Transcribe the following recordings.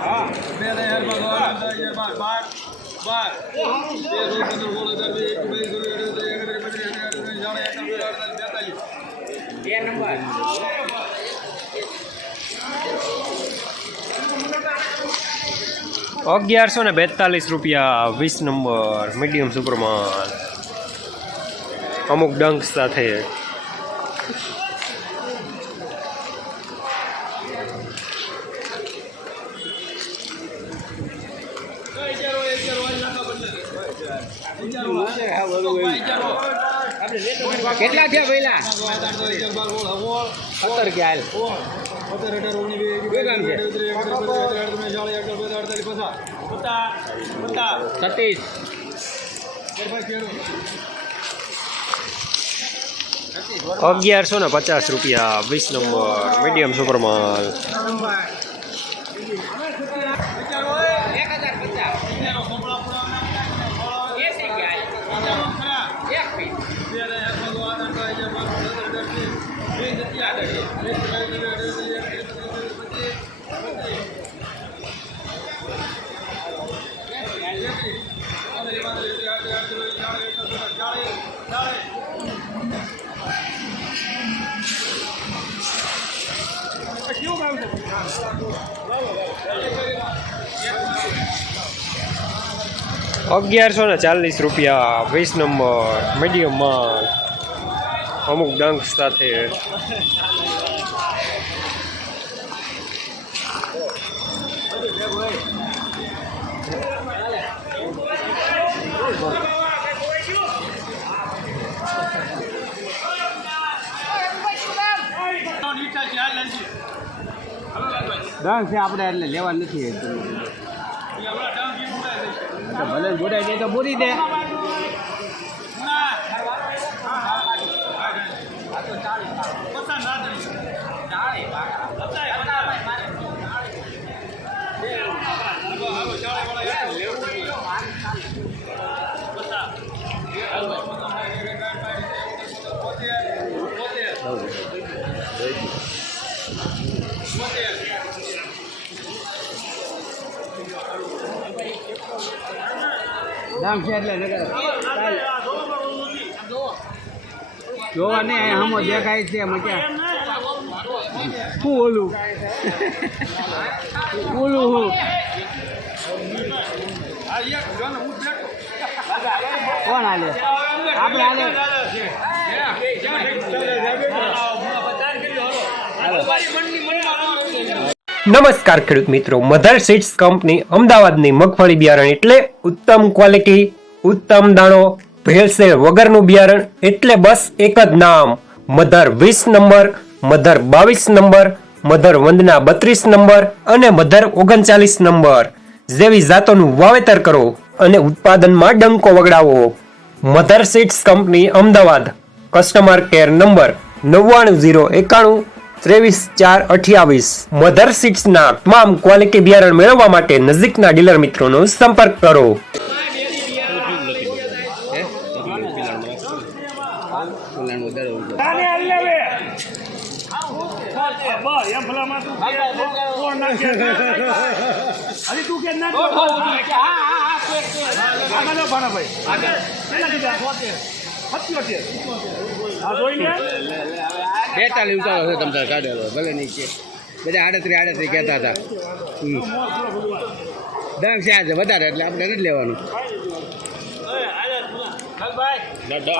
₹1142 20 number medium સુપરમાલ અમુક ડંક સાથે. કેટલા છે પહેલા 17 કે હાલ 1150 20 નંબર મીડિયમ સુપરમાલ. ₹1140 20 નંબર મીડિયમ માલ અમુક ડંક સાથે. ડંગ છે આપણે એટલે લેવા નથી. ભલે જોડાઈ દે તો બોલી દે. દામ છે એટલે જોવા નહીં હમો દેખાય છે મજા શું ઓલું ઓલું હું કોણ હાલે આપણે હાલે નમસ્કાર ખેડૂત મિત્રો, મધર સીડ્સ કંપની અમદાવાદની મગફળી બિયારણ એટલે ઉત્તમ ક્વોલિટી, ઉત્તમ દાણો, ભેળસેળ વગરનું બિયારણ એટલે બસ એક જ નામ mother 20 number, mother 22 number, mother Vandana 32 number અને મધર 39 નંબર જેવી જાતોનું વાવેતર કરો અને ઉત્પાદનમાં ડંકો વગડાવો. Mother seeds company Ahmedabad. Customer care number 990191 23 428. Mother સીડ્સના તમામ ક્વોલિટી બિયારણ મેળવવા માટે નજીકના ડીલર મિત્રોનો સંપર્ક કરો. બેતાલીસ ઉતારો છે તમ તાર કાઢેલો ભલે નહીં કે બધા 38 કહેતા હતા. ડંગ છે આજે વધારે એટલે આપણે નથી લેવાનું.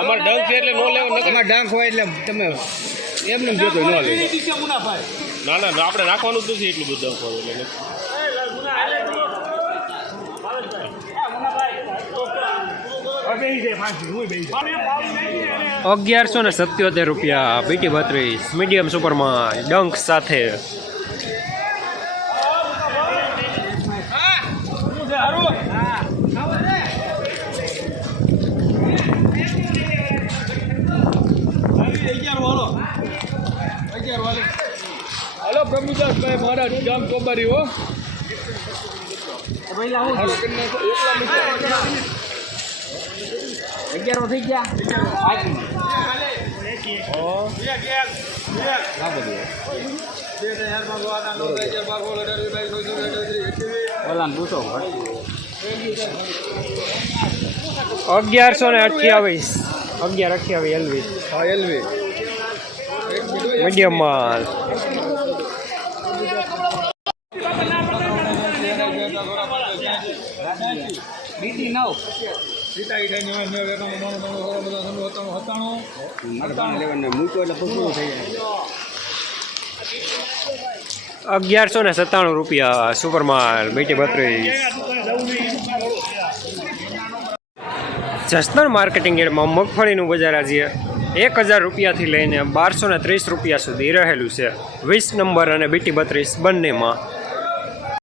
અમારે ડંગ છે એટલે નો લેવાનું. અમારે ડંગ હોય એટલે તમે એમને જોતો ન લે. ના ના આપણે રાખવાનું જ નથી એટલું બધું ડંગ હોય એટલે 1177 રૂપિયા બીટી 32 મીડિયમ સુપરમાં ડંક સાથે. હલો પ્રભુદાસભાઈ મારા ગામ કોબારી હો. અગિયારો થઈ ગયા. વાળાને પૂછો 1128 1128 એલવી હા એલવી મીડિયમ માલ બીટી નવ મૂકો એટલે પૂછવું થઈ જાય 1197 રૂપિયા સુપર માલ બીટી 32 જસદણ માર્કેટિંગ યાર્ડમાં મગફળીનું બજાર આજે 1000 રૂપિયાથી લઈને 1230 રૂપિયા સુધી રહેલું છે 20 નંબર અને બીટી 32 બંનેમાં